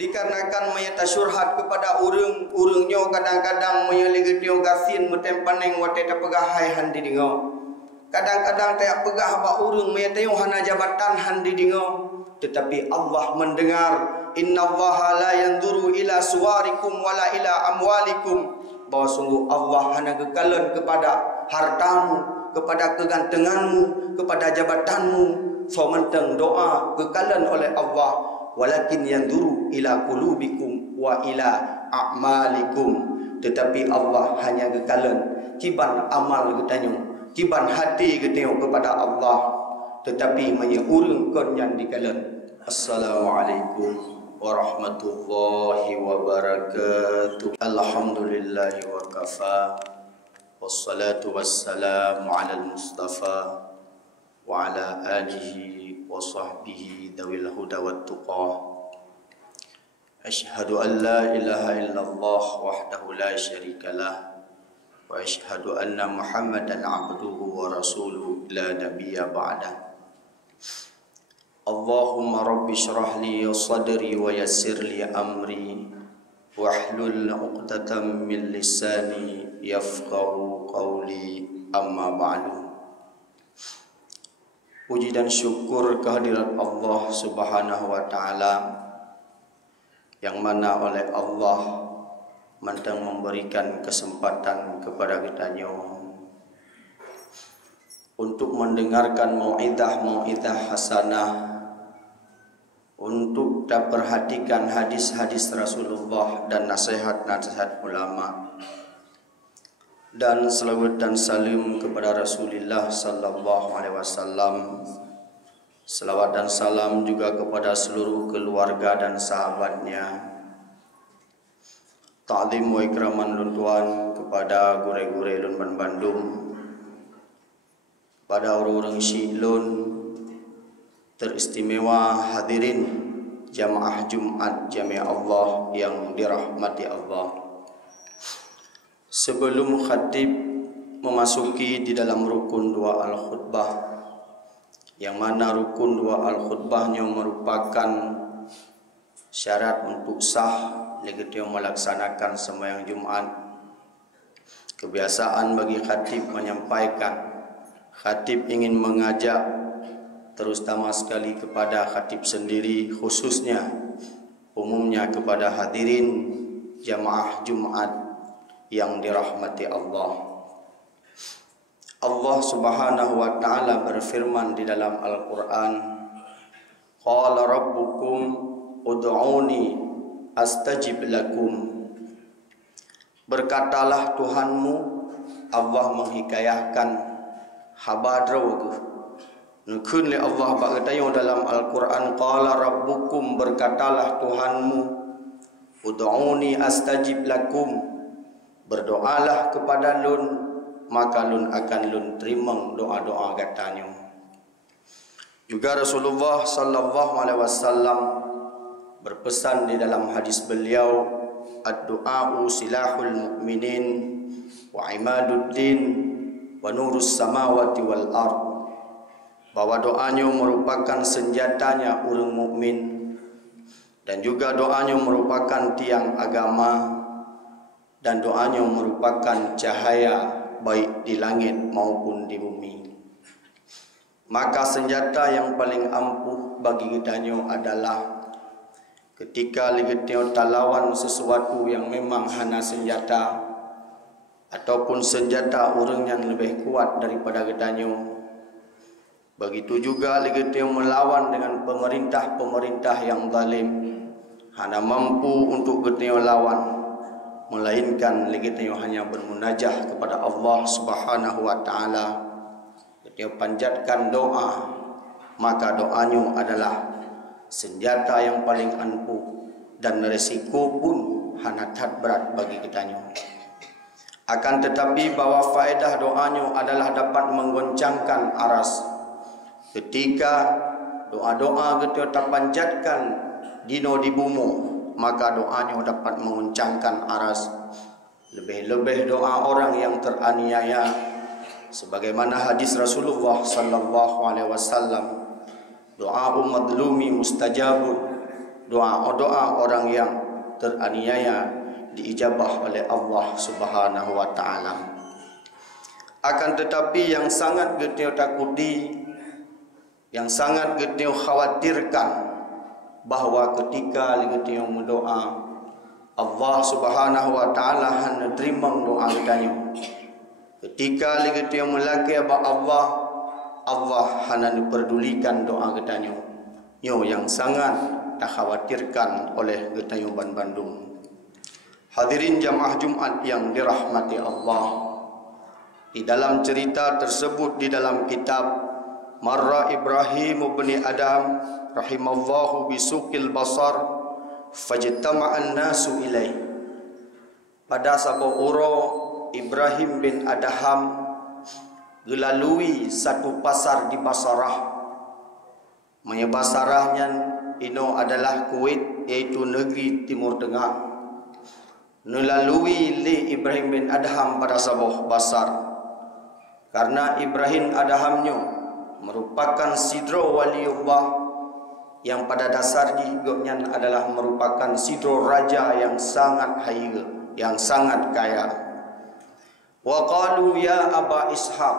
dikarenakan menyata syurhat kepada urang-urangnya kadang-kadang menyeligetnya gasin metempaneng wate tapegahai handi dingo. Kadang-kadang tak pegah ba urang menyata yo hana jabatan handi dingo, tetapi Allah mendengar. Innallaha la yanzuru ila suwarikum wala ila amwalikum, bahwa sungguh Allah hanya kekalan kepada hartamu, kepada kegantenganmu, kepada jabatanmu. So mentang doa kekalan oleh Allah, walakin yanzuru ila qulubikum wa ila a'malikum, tetapi Allah hanya kekalan kiban amal getanyo, kiban hati getanyo kepada Allah, tetapi menyurung kon yang dikalan. Assalamualaikum warahmatullahi wabarakatuh. Alhamdulillahi wa kafa, wassalatu wassalamu ala al-mustafa wa ala alihi wa sahbihi dawil huda wa tuqa. Ashhadu an la ilaha illallah wahdahu la syarikalah, wa ashhadu anna Muhammadan abduhu wa rasuluhu la nabiyya ba'dah. Allahumma rabbi syrah li sadri wa yassir li amri wahlul 'uqdatam min lisani yafqahu qawli, amma ba'du. Puji dan syukur kehadirat Allah Subhanahu wa taala, yang mana oleh Allah mentang memberikan kesempatan kepada kitanya untuk mendengarkan mau'izah hasanah, untuk kita perhatikan hadis-hadis Rasulullah dan nasihat-nasihat ulama, dan selawat dan salam kepada Rasulullah sallallahu alaihi wasallam. Selawat dan salam juga kepada seluruh keluarga dan sahabatnya. Ta'zim wa ikraman lun tuan kepada gure-gure lun Bandung, pada orang-orang Syilun teristimewa, hadirin jamaah Jumat Jami' Allah yang dirahmati Allah. Sebelum khatib memasuki di dalam rukun dua al-khutbah, yang mana rukun dua al-khutbahnya merupakan syarat untuk sah legitim melaksanakan sembahyang Jumat. Kebiasaan bagi khatib menyampaikan, khatib ingin mengajak terutama sekali kepada khatib sendiri, khususnya umumnya kepada hadirin jamaah Jumat yang dirahmati Allah. Allah Subhanahu wa taala berfirman di dalam Al-Qur'an, qala rabbukum ud'uni astajib lakum. Berkatalah Tuhanmu, Allah menghikayahkan habadraw nukun li Allah bagatayo dalam Al-Quran, qala rabbukum, berkatalah Tuhanmu, ud'uni astajib lakum, berdoalah kepada lun, maka lun akan lun terima doa-doa gatanyo. Juga Rasulullah sallallahu alaihi wasallam berpesan di dalam hadis beliau, ad-du'a'u silahul mu'minin wa imaduddin wa nurus samawati wal ard, bahwa doanya merupakan senjatanya orang mukmin, dan juga doanya merupakan tiang agama, dan doanya merupakan cahaya baik di langit maupun di bumi. Maka senjata yang paling ampuh bagi kitanya adalah ketika kita talawan sesuatu yang memang hana senjata, ataupun senjata orang yang lebih kuat daripada kitanya. Begitu juga kita melawan dengan pemerintah-pemerintah yang zalim, hanya mampu untuk kita lawan, melainkan kita hanya bermunajah kepada Allah Subhanahu wa taala. Kita panjatkan doa, maka doanya adalah senjata yang paling ampuh, dan resiko pun hanya tak berat bagi kitanya. Akan tetapi bahwa faedah doanya adalah dapat menggoncangkan aras. Ketika doa-doa kita terpanjatkan dino di bumi, maka doanya dapat menguncangkan aras. Lebih-lebih doa orang yang teraniaya, sebagaimana hadis Rasulullah sallallahu alaihi wasallam, doa madlumi mustajabun, doa-doa orang yang teraniaya diijabah oleh Allah Subhanahu wa taala. Akan tetapi yang sangat getio takuti, yang sangat getio khawatirkan, bahawa ketika getio mendoa Allah Subhanahu wa taala hanya terima doa getanya. Ketika getio melaki ba Allah hanya diperdulikan doa getanya. Yo yang sangat tak khawatirkan oleh getanya Bandung. Hadirin jamaah Jumat yang dirahmati Allah. Di dalam cerita tersebut di dalam kitab Marra Ibrahim bin Adam rahimallahu bisukil basar fajtama'an nasu ilaih. Pada sabauro Ibrahim bin Adham gelalui satu pasar di Basarah. Basarahnya ino adalah Kuwait, yaitu negeri Timur Tengah. Melalui li Ibrahim bin Adham pada sebuah pasar. Karena Ibrahim Adhamnya merupakan sidro waliullah yang pada dasar hidupnya adalah merupakan sidro raja yang sangat kaya, yang sangat kaya. Wa qalu ya Aba Ishaq,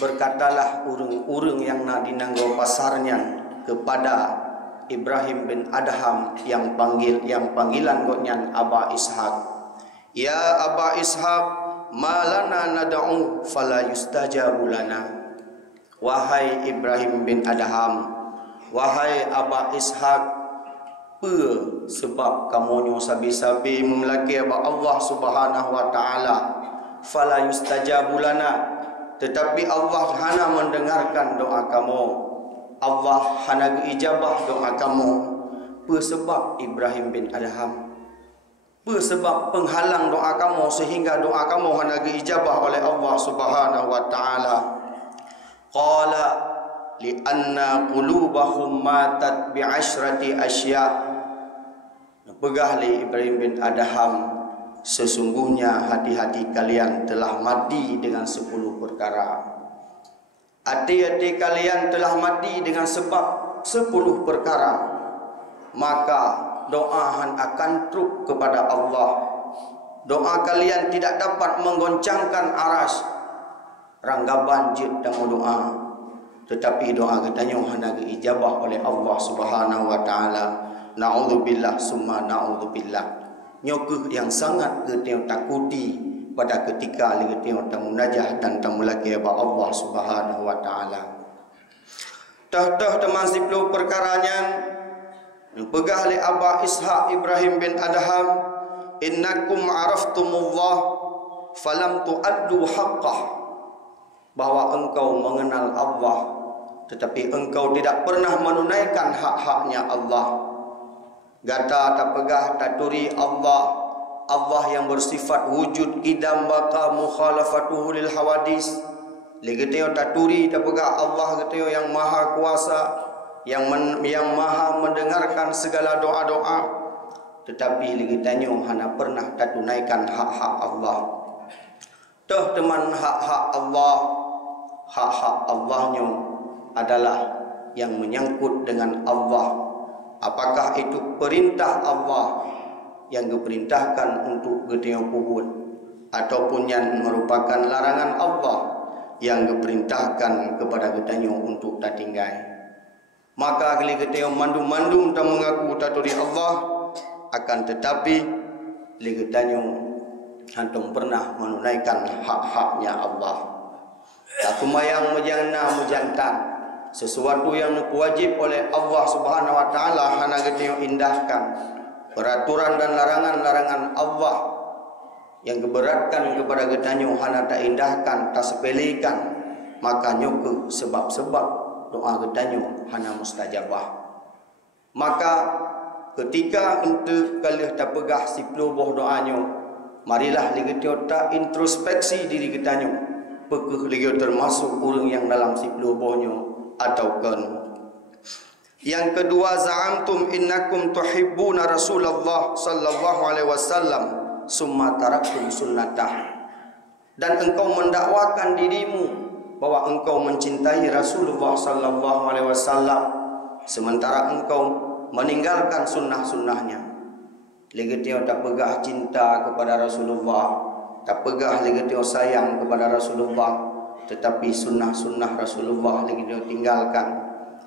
berkatalah urang-urang yang nak dinanggo pasarnya kepada Ibrahim bin Adham yang panggilan gotnya Aba Ishaq. Ya Aba Ishaq, malana nad'u fala yustajabu lana. Wahai Ibrahim bin Adham, wahai Aba Ishaq, sebab kamu nyo sabi-sabi memlaki Allah Subhanahu wa taala, fala yustajabu lana, tetapi Allah hana mendengarkan doa kamu. Allah hana ijabah doa kamu. Sebab Ibrahim bin Adham, sebab penghalang doa kamu sehingga doa kamu hana diijabah oleh Allah Subhanahu wa taala. Qala li anna qulubahum matat bi asyrati asya. Pegah li Ibrahim bin Adham, sesungguhnya hati-hati kalian telah mati dengan 10 perkara. Hati-hati kalian telah mati dengan sebab 10 perkara. Maka doa akan truk kepada Allah. Doa kalian tidak dapat menggoncangkan aras rangga banjir dan doa, tetapi doa katanya hanya diijabah oleh Allah Subhanahu wa taala. Naudzubillah summa naudzubillah. Nyokuh yang sangat getio takuti pada ketika getio tamunajah dan tamulaki Allah Subhanahu wa taala. Tah teman 10 perkaranya pegah li Aba Ishaq Ibrahim bin Adham, innakum araftumullah falam tuaddu haqqah, bahwa engkau mengenal Allah tetapi engkau tidak pernah menunaikan hak-haknya Allah. Gata tak pegah tak turi Allah yang bersifat wujud idam baka mukhalafatuhu lil hawadis. Legeteo tak turi tak pegah Allah geteo yang maha kuasa, yang maha mendengarkan segala doa-doa, tetapi ligitanya hana pernah tunaikan hak-hak Allah. Toh teman hak-hak Allahnya adalah yang menyangkut dengan Allah. Apakah itu perintah Allah yang diperintahkan untuk getio kubur, ataupun yang merupakan larangan Allah yang diperintahkan kepada getanya untuk tak tinggal. Maka kali geteo mandum-mandum tak mengaku tak turi Allah, akan tetapi ligetanya antum pernah menunaikan hak-haknya Allah. Tak kumayang mujana mujantan, sesuatu yang wajib oleh Allah Subhanahu wa taala hana geteo indahkan. Peraturan dan larangan-larangan Allah yang keberatkan kepada getanya hana tak indahkan, tak sepelekan, maka nyoke sebab-sebab doa getanya hana mustajabah. Maka ketika untuk kalian tak pegah 10 buah doanya, marilah ligetio tak introspeksi diri getanya, pekeh ligetio termasuk orang yang dalam 10 buahnya ataupun. Yang kedua, za'amtum innakum tuhibbuna Rasulullah sallallahu alaihi wasallam summa taraktum sunnatah. Dan engkau mendakwakan dirimu bahwa engkau mencintai Rasulullah sallallahu alaihi wasallam, sementara engkau meninggalkan sunnah-sunnahnya. Lagi tio tak pegah cinta kepada Rasulullah, tak pegah lagi tio sayang kepada Rasulullah, tetapi sunnah-sunnah Rasulullah lagi tio tinggalkan.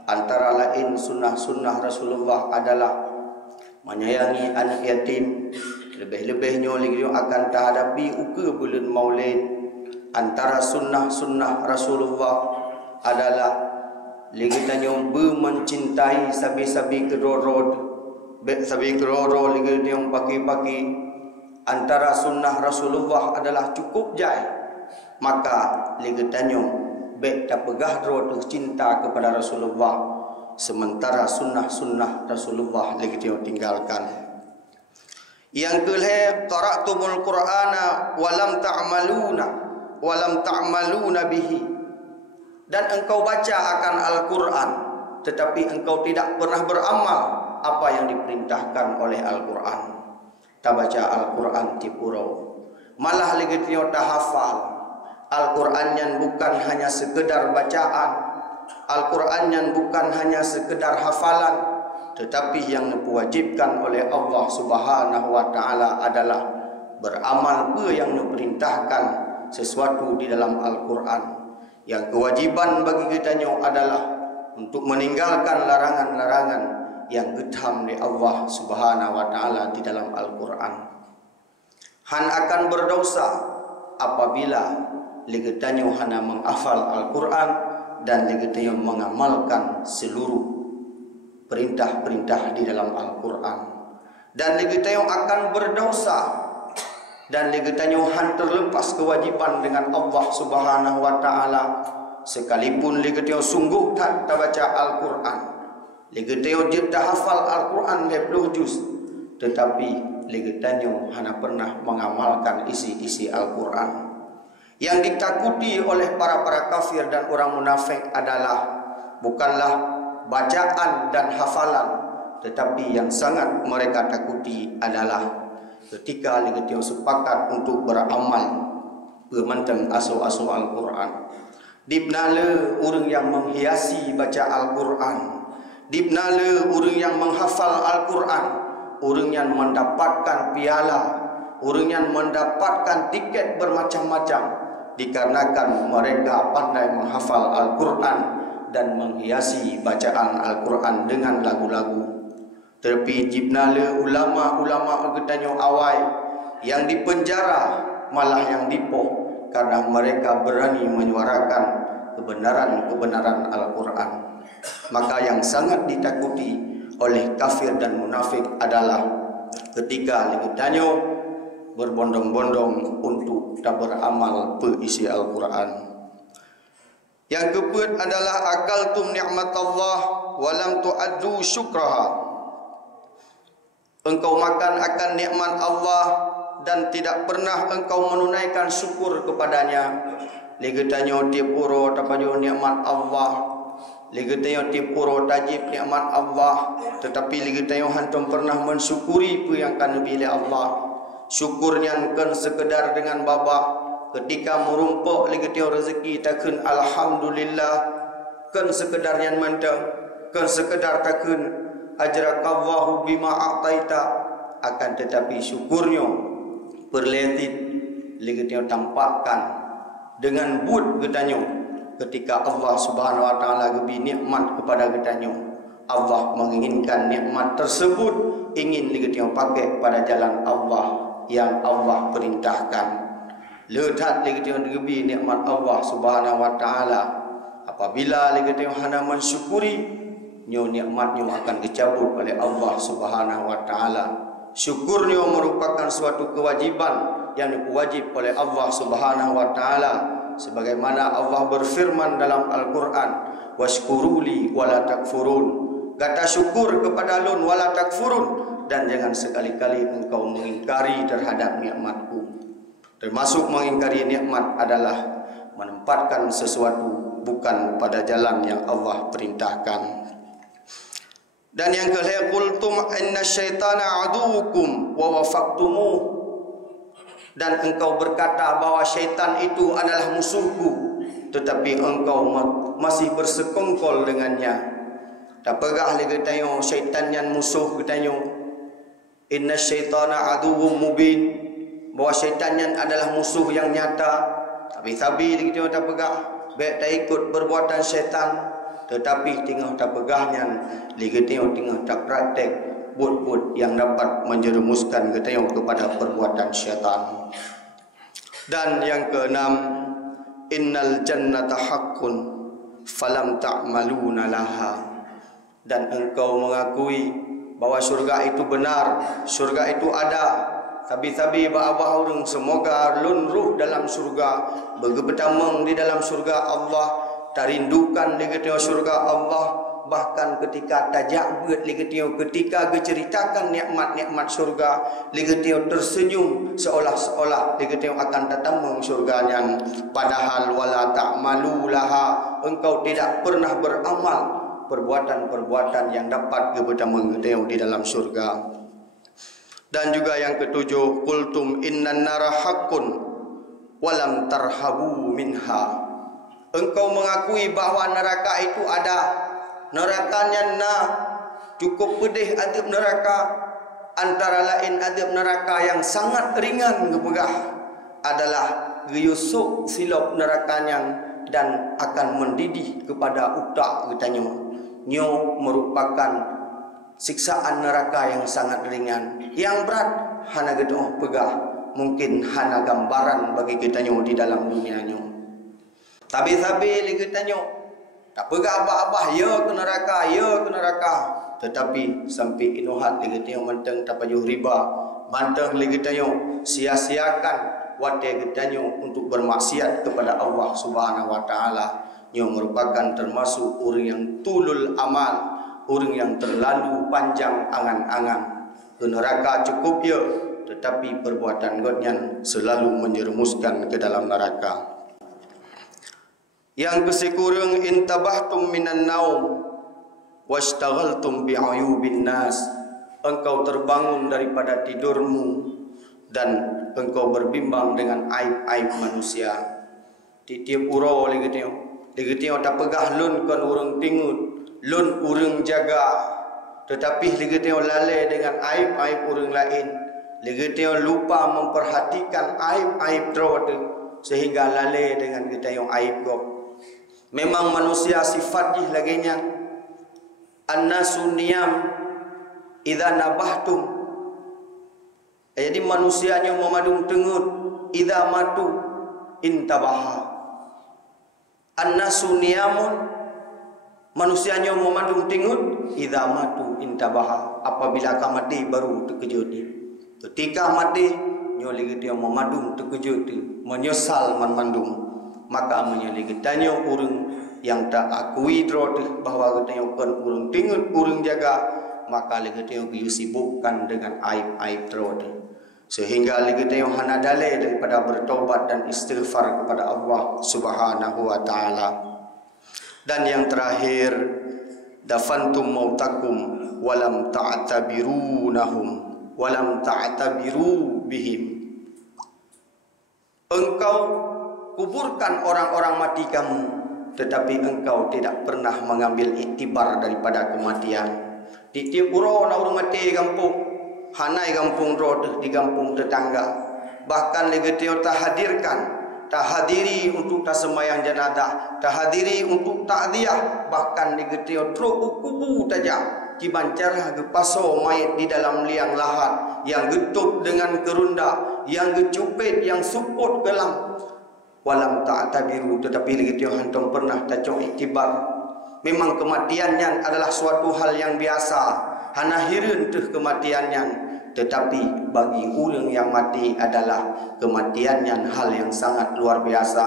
Antara lain sunnah-sunnah Rasulullah adalah menyayangi anak yatim, lebih-lebihnya lagi tio akan terhadapi uka bulan Maulid. Antara sunnah-sunnah Rasulullah adalah lagi tio mencintai sabi-sabi kedorod, sabi keroro lagi yang pagi-pagi. Antara sunnah Rasulullah adalah cukup jai, maka lagi tanya bek tak pegah roh cinta kepada Rasulullah, sementara sunnah-sunnah Rasulullah lagi dia tinggalkan. Yang kelih, qara'tumul Qur'ana walam ta'maluna bihi, dan engkau baca akan Al-Quran tetapi engkau tidak pernah beramal apa yang diperintahkan oleh Al-Quran. Tak baca Al-Quran tipuro, malah lagi tio tak hafal. Al-Quran yang bukan hanya sekedar bacaan, Al-Quran yang bukan hanya sekedar hafalan, tetapi yang diwajibkan oleh Allah Subhanahu wa taala adalah beramal apa yang diperintahkan sesuatu di dalam Al-Quran. Yang kewajiban bagi kita adalah untuk meninggalkan larangan-larangan yang getham di Allah Subhanahu wa taala di dalam Al-Quran. Han akan berdosa apabila legetanyo hana menghafal Al-Quran dan legetanyo mengamalkan seluruh perintah-perintah di dalam Al-Quran. Dan legetanyo akan berdosa dan legetanyo han terlepas kewajiban dengan Allah Subhanahu wa taala sekalipun legetanyo sungguh tak baca Al-Quran. Legeteo dia dah hafal Al-Quran 20 juz, tetapi legetanyo hanya pernah mengamalkan isi-isi Al-Quran. Yang ditakuti oleh para kafir dan orang munafik adalah bukanlah bacaan dan hafalan, tetapi yang sangat mereka takuti adalah ketika legeteo sepakat untuk beramal bermantang asu-asu Al-Quran. Dibnala orang yang menghiasi baca Al-Quran, dibnala orang yang menghafal Al-Quran, orang yang mendapatkan piala, orang yang mendapatkan tiket bermacam-macam, dikarenakan mereka pandai menghafal Al-Quran dan menghiasi bacaan Al-Quran dengan lagu-lagu. Tapi jibnala ulama-ulama getanyo awai yang dipenjara malah yang dipoh karena mereka berani menyuarakan kebenaran-kebenaran Al-Quran. Maka yang sangat ditakuti oleh kafir dan munafik adalah ketika legetanyo berbondong-bondong untuk tak beramal berisi Al-Quran. Yang keempat adalah akaltum ni'matallah walam tu'addu syukraha. Engkau makan akan nikmat Allah dan tidak pernah engkau menunaikan syukur kepadanya. Legetanyo tipuro tapajo nikmat Allah, legetanyo tipuro tajib nikmat Allah, tetapi legetanyo hantum pernah mensyukuri apa yang kan pilih Allah. Syukurnya kan sekedar dengan baba ketika merumpuk legetanyo rezeki takun alhamdulillah, kan sekedar yang mantap, kan sekedar takun ajrakallahu bima a'taita, akan tetapi syukurnya berletit legetanyo tampakkan dengan but getanyo ketika Allah Subhanahu wa taala gebi nikmat kepada getanyo. Allah menginginkan nikmat tersebut ingin legetanyo pakai pada jalan Allah yang Allah perintahkan. Letat legetanyo gebi nikmat Allah Subhanahu wa taala, apabila legetanyo hana mensyukuri, nyo nikmatnya akan dicabut oleh Allah Subhanahu wa taala. Syukurnya merupakan suatu kewajiban yang diwajib oleh Allah Subhanahu wa taala, sebagaimana Allah berfirman dalam Al-Quran, washkuruli wala takfurun. Kata syukur kepada Lun wala takfurun, dan jangan sekali-kali engkau mengingkari terhadap nikmatku. Termasuk mengingkari nikmat adalah menempatkan sesuatu bukan pada jalan yang Allah perintahkan. Dan yang kelima, qultum inna syaitana aduukum wa wafaqtumuh, dan engkau berkata bahwa syaitan itu adalah musuhku, tetapi engkau masih bersekongkol dengannya. Tak pegah lagi tanya syaitan yang musuh katanya. Inna syaitana aduwwum mubin. Bahawa syaitan yang adalah musuh yang nyata. Tapi sabi kita tak pegah. Baik tak ikut perbuatan syaitan. Tetapi tengah tak pegahnya. Lagi tengah tak praktek. Buat-buat yang dapat menjerumuskan kita kepada perbuatan syaitan. Dan yang keenam, innal jannata haqqun falam ta'maluna laha. Dan engkau mengakui bahawa syurga itu benar, syurga itu ada. Sabi-sabi ba-abah orang semoga lun ruh dalam syurga, bergebetameng di dalam syurga Allah, tarindukan di syurga Allah. Bahkan ketika tajak buat ketika diceritakan nikmat-nikmat syurga, tersenyum seolah-olah akan datang syurganya. Padahal wala ta'malu laha, engkau tidak pernah beramal perbuatan-perbuatan yang dapat kebetameng di dalam syurga. Dan juga yang ketujuh, qultum innan nara haqqun walam tarhabu minha. Engkau mengakui bahawa neraka itu ada. Nerakanya cukup pedih adab neraka. Antara lain adab neraka yang sangat ringan kepegah adalah geyusuk silap nerakanya dan akan mendidih kepada utak katanya. Nyo merupakan siksaan neraka yang sangat ringan. Yang berat hana gedung pegah, mungkin hana gambaran bagi kitanya di dalam dunia nyo. Tapi kitanya tak pegah abah-abah ya ke neraka. Tetapi sampai inuhat lagi tanya manteng tak pajuh riba, manteng lagi tanya sia-siakan wadah kitanya untuk bermaksiat kepada Allah Subhanahu wa taala. Yang merupakan termasuk orang yang tulul amal, orang yang terlalu panjang angan-angan. Ke neraka cukup ya, tetapi perbuatan godnya selalu menjerumuskan ke dalam neraka. Yang kesekurang intabahtum minan naum washtaghaltum bi'ayubin nas. Engkau terbangun daripada tidurmu dan engkau berbimbang dengan aib-aib manusia. Tiap uro lagi tengok tak pegah lun kan urang tingut, lun urang jaga. Tetapi lagi tengok lalai dengan aib-aib orang lain. Lagi tengok lupa memperhatikan aib-aib terode sehingga lalai dengan kita yang aib kau. Memang manusia sifat jih laginya. An-nasu niyam idza nabahtum. Jadi manusianya memadung tengut idza matu intabaha. An-nasu niyamun, manusianya memadung tengut idza matu intabaha. Apabila akan mati baru terkejut. Ketika mati nyoli dia memadung terkejut, menyesal mandung. Maka menyalih tanya orang yang tak akui terus bahawa katanya kan orang tingut orang jaga, maka lagi tanya disibukkan dengan aib-aib terus sehingga lagi tanya hana dalai daripada bertobat dan istighfar kepada Allah Subhanahu wa taala. Dan yang terakhir, dafantum mautakum walam ta'tabirunahum walam ta'tabiru bihim. Engkau kuburkan orang-orang mati kamu, tetapi engkau tidak pernah mengambil iktibar daripada kematian. Di tiap uro na orang mati kampung, hanai kampung roh di kampung tetangga. Bahkan lagi dia tak hadirkan, tak hadiri untuk tak sembahyang jenazah, tak hadiri untuk takziah. Bahkan lagi dia teruk kubu tajak. Kibancarlah ke paso mayat di dalam liang lahat yang getuk dengan kerunda, yang gecupit, yang suput kelam. Walam ta'tabiru, tetapi lagi dia hantum pernah tajok iktibar. Memang kematiannya adalah suatu hal yang biasa, hana hireun teh kematiannya, tetapi bagi orang yang mati adalah kematiannya hal yang sangat luar biasa,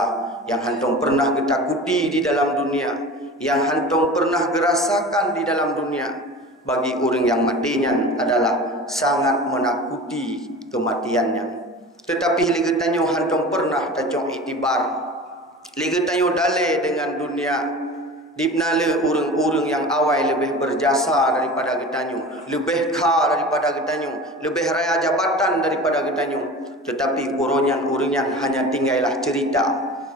yang hantum pernah ketakuti di dalam dunia, yang hantum pernah gerasakan di dalam dunia. Bagi orang yang matinya adalah sangat menakuti kematiannya. Tetapi liga tanyo hantum pernah tajong iktibar. Liga tanyo dalai dengan dunia. Dipnale urang-urang yang awal lebih berjasa daripada getanyo, lebih kaya daripada getanyo, lebih raya jabatan daripada getanyo. Tetapi urunyan hanya tinggallah cerita.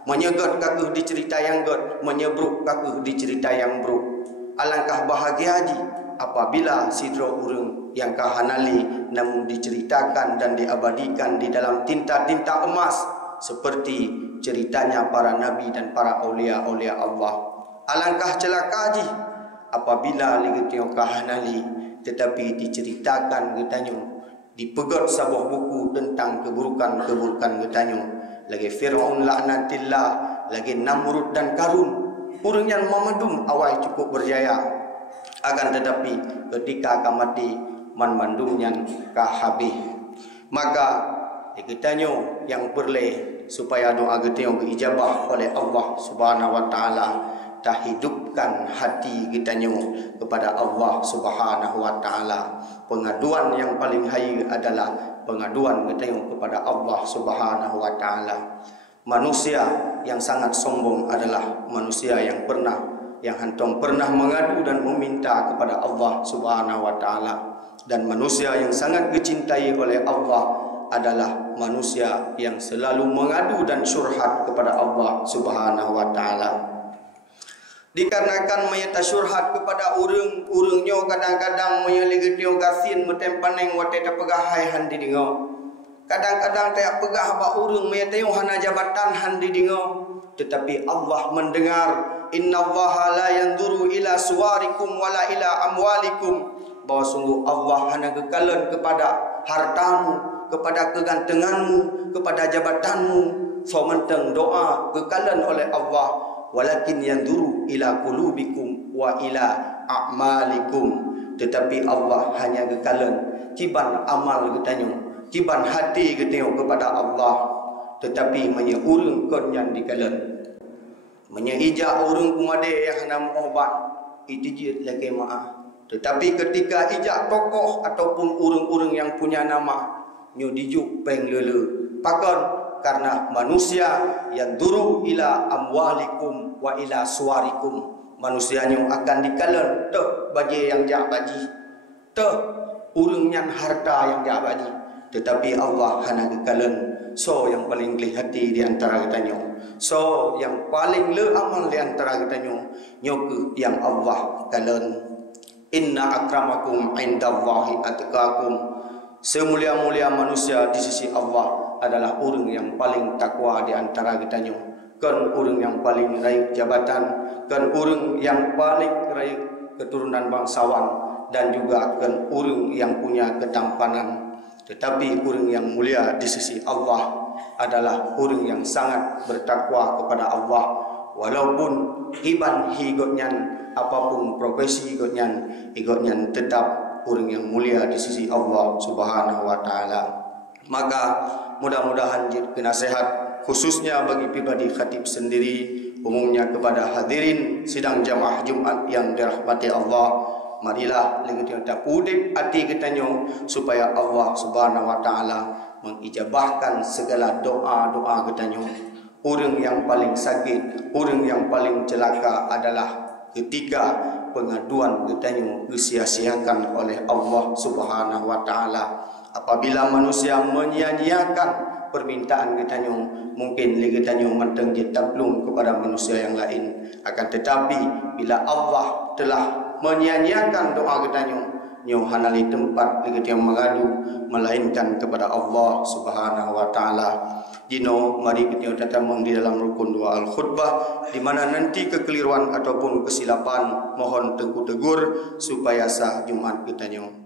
Menyegot kakuh di cerita yang got, menyebruk kakuh di cerita yang bruk. alangkah bahagia haji apabila sidro urang yang kahanali namun diceritakan dan diabadikan di dalam tinta-tinta emas seperti ceritanya para nabi dan para aulia-aulia Allah. Alangkah celaka haji apabila ligetio kahanali tetapi diceritakan getanyo dipegot sebuah buku tentang keburukan-keburukan getanyo. Lagi Fir'aun laknatillah, lagi Namrud dan Karun. Urang yang memadum awal cukup berjaya. Akan tetapi ketika akan mati mandumnya kahabis. Maka getanyo yang perle supaya doa getanyo diijabah oleh Allah Subhanahu wa taala, dah hidupkan hati getanyo kepada Allah Subhanahu wa taala. Pengaduan yang paling hayy adalah pengaduan getanyo kepada Allah Subhanahu wa taala. Manusia yang sangat sombong adalah manusia yang hantong pernah mengadu dan meminta kepada Allah Subhanahu wa taala. Dan manusia yang sangat dicintai oleh Allah adalah manusia yang selalu mengadu dan syurhat kepada Allah Subhanahu wa taala. Dikarenakan mayata syurhat kepada urang-urangnya kadang-kadang menyeligetio gasin metempaneng wate tapegahai handi dingo. Kadang-kadang tak pegah ba urang mayateo hana jabatan handi dingo, tetapi Allah mendengar. Innallaha la yanzuru ila suwarikum wala ila amwalikum, bahwa sungguh Allah hanya kekalan kepada hartamu, kepada kegantenganmu, kepada jabatanmu. So menteng doa kekalan oleh Allah, walakin yanzuru ila qulubikum wa ila a'malikum, tetapi Allah hanya kekalan kiban amal getanyo, kiban hati getanyo kepada Allah. Tetapi menye urang kon yang dikalan menyeijak urang kumade yang hendak obat itu je lagi maaf. Tetapi ketika ijak tokoh ataupun urang-urang yang punya nama nyu dijuk peng lele pakon, karena manusia yang duru ila amwalikum wa ila suwarikum, manusianya akan dikalan teh bagi yang jak baji, teh urang yang harta yang jak baji, tetapi Allah hanya dikalan. So yang paling geli hati di antara kita nyo, so yang paling le amal di antara kita nyo ke yang Allah kalan. Inna akramakum indallahi atqakum, semulia-mulia manusia di sisi Allah adalah orang yang paling takwa di antara kita nyo. Kan orang yang paling raih jabatan, kan orang yang paling raih keturunan bangsawan, dan juga kan orang yang punya ketampanan. Tetapi orang yang mulia di sisi Allah adalah orang yang sangat bertakwa kepada Allah. Walaupun hiban higotnya, apapun profesi higotnya tetap orang yang mulia di sisi Allah Subhanahu wa taala. Maka mudah-mudahan kena sehat, khususnya bagi pribadi khatib sendiri, umumnya kepada hadirin sidang jamaah Jumat yang dirahmati Allah. Marilah kita pudip hati kita nyo supaya Allah Subhanahu wa taala mengijabahkan segala doa-doa kita nyo. Orang yang paling sakit, orang yang paling celaka adalah ketika pengaduan kita nyo disia-siakan oleh Allah Subhanahu wa taala. Apabila manusia menyia-nyiakan permintaan kita nyo, mungkin kita nyo menteng ditaklung kepada manusia yang lain. Akan tetapi bila Allah telah menyia-nyiakan doa kita nyo hanali tempat kita yang mengadu, melainkan kepada Allah Subhanahu wa taala. Dino mari kita datang di dalam rukun doa al-khutbah, di mana nanti kekeliruan ataupun kesilapan mohon tegur supaya sah Jumat kita nyo.